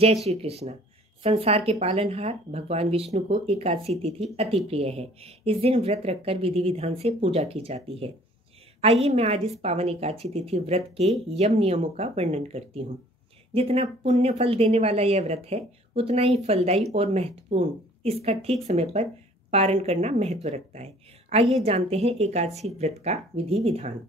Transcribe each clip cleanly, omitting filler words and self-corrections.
जय श्री कृष्ण। संसार के पालनहार भगवान विष्णु को एकादशी तिथि अति प्रिय है। इस दिन व्रत रखकर विधि विधान से पूजा की जाती है। आइए मैं आज इस पावन एकादशी तिथि व्रत के यम नियमों का वर्णन करती हूँ। जितना पुण्य फल देने वाला यह व्रत है, उतना ही फलदायी और महत्वपूर्ण। इसका ठीक समय पर पारण करना महत्व रखता है। आइए जानते हैं एकादशी व्रत का विधि विधान।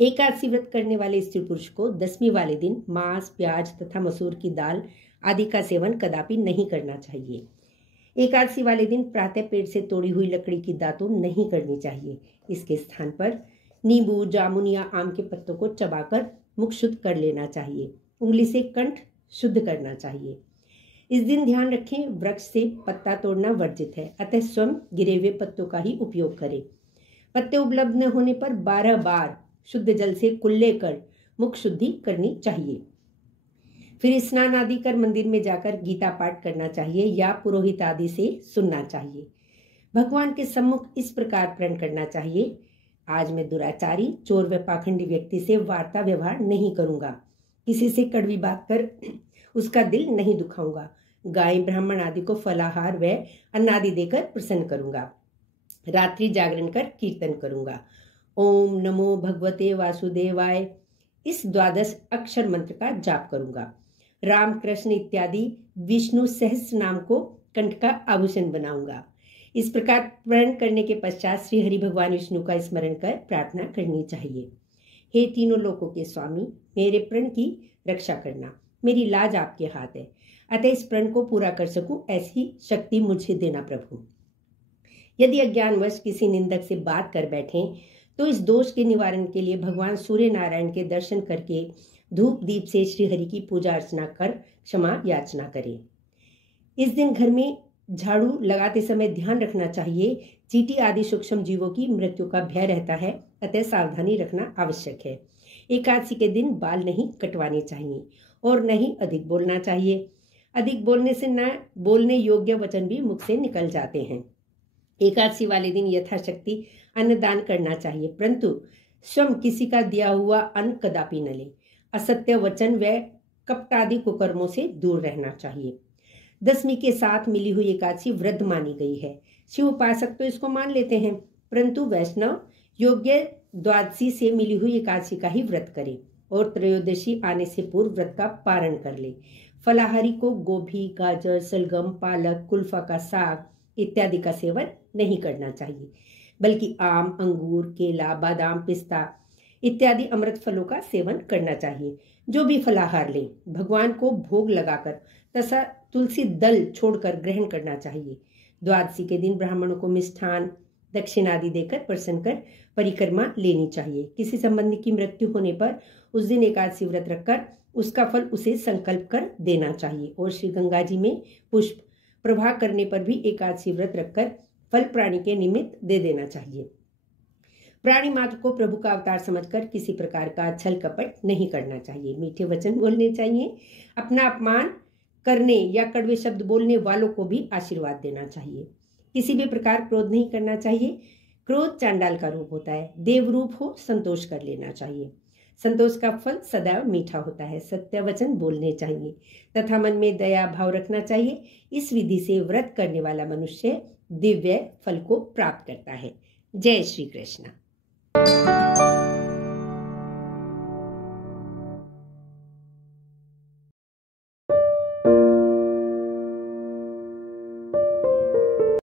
एकादशी व्रत करने वाले स्त्री पुरुष को दशमी वाले दिन मांस, प्याज तथा मसूर की दाल आदि का सेवन कदापि नहीं करना चाहिए। एकादशी वाले दिन प्रातः पेट से तोड़ी हुई लकड़ी की दातुन नहीं करनी चाहिए। इसके स्थान पर नींबू, जामुन या आम के पत्तों को चबाकर मुख शुद्ध कर लेना चाहिए। उंगली से कंठ शुद्ध करना चाहिए। इस दिन ध्यान रखें, वृक्ष से पत्ता तोड़ना वर्जित है, अतः स्वयं गिरे हुए पत्तों का ही उपयोग करें। पत्ते उपलब्ध न होने पर 12 बार शुद्ध जल से कुल्ले कर मुख शुद्धि करनी चाहिए। फिर स्नान आदि कर मंदिर में जाकर गीता पाठ करना चाहिए या पुरोहित आदि से सुनना चाहिए। भगवान के सम्मुख इस प्रकार प्रण करना चाहिए, आज मैं दुराचारी, चोर व पाखंडी व्यक्ति से वार्ता व्यवहार नहीं करूंगा। किसी से कड़वी बात कर उसका दिल नहीं दुखाऊंगा। गाय, ब्राह्मण आदि को फलाहार व अन्न आदि देकर प्रसन्न करूंगा। रात्रि जागरण कर कीर्तन करूंगा। ओम नमो भगवते वासुदेवाय इस 12 अक्षर मंत्र का जाप करूंगा। राम, कृष्ण इत्यादि विष्णु सहस्त्र नाम को कंठ का आभूषण बनाऊंगा। इस प्रकार प्रण करने के पश्चात श्री हरि भगवान विष्णु का स्मरण कर प्रार्थना करनी चाहिए। हे तीनों लोकों के स्वामी, मेरे प्रण की रक्षा करना। मेरी लाज आपके हाथ है, अतः इस प्रण को पूरा कर सकूं ऐसी शक्ति मुझे देना प्रभु। यदि अज्ञानवश किसी निंदक से बात कर बैठें तो इस दोष के निवारण के लिए भगवान सूर्य नारायण के दर्शन करके धूप दीप से श्री हरि की पूजा अर्चना कर क्षमा याचना करें। इस दिन घर में झाड़ू लगाते समय ध्यान रखना चाहिए, चींटी आदि सूक्ष्म जीवों की मृत्यु का भय रहता है, अतः सावधानी रखना आवश्यक है। एकादशी के दिन बाल नहीं कटवाने चाहिए और न ही अधिक बोलना चाहिए। अधिक बोलने से न बोलने योग्य वचन भी मुख से निकल जाते हैं। एकादशी वाले दिन यथाशक्ति अन्नदान करना चाहिए, परंतु स्वयं किसी का दिया हुआ अन्न कदापि न ले। असत्य वचन व कपटादि कुकर्मों से दूर रहना चाहिए। दशमी के साथ मिली हुई एकादशी वृद्ध मानी गई है। शिव उपासक तो इसको मान लेते हैं, परंतु वैष्णव योग्य द्वादशी से मिली हुई एकादशी का ही व्रत करे और त्रयोदशी आने से पूर्व व्रत का पारण कर ले। फलाहारी को गोभी, गाजर, सलगम, पालक, कुल्फा का साग इत्यादि का सेवन नहीं करना चाहिए, बल्कि आम, अंगूर, केला, बादाम, पिस्ता इत्यादि अमृत फलों का सेवन करना चाहिए। जो भी फलाहार ले भगवान को भोग लगाकर तथा तुलसी दल छोड़कर ग्रहण करना चाहिए। द्वादशी के दिन ब्राह्मणों को मिष्ठान, दक्षिणा आदि देकर प्रसन्न कर परिक्रमा लेनी चाहिए। किसी संबंधी की मृत्यु होने पर उस दिन एकादशी व्रत रखकर उसका फल उसे संकल्प कर देना चाहिए और श्री गंगा जी में पुष्प प्रवाह करने पर भी एकादशी व्रत रखकर फल प्राणी के निमित्त दे देना चाहिए। प्राणी मात्र को प्रभु का अवतार समझकर किसी प्रकार का छल कपट नहीं करना चाहिए। मीठे वचन बोलने चाहिए। अपना अपमान करने या कड़वे शब्द बोलने वालों को भी आशीर्वाद देना चाहिए। किसी भी प्रकार क्रोध नहीं करना चाहिए। क्रोध चांडाल का रूप होता है। देव रूप हो संतोष कर लेना चाहिए। संतोष का फल सदैव मीठा होता है। सत्य वचन बोलने चाहिए तथा मन में दया भाव रखना चाहिए। इस विधि से व्रत करने वाला मनुष्य दिव्य फल को प्राप्त करता है। जय श्री कृष्ण।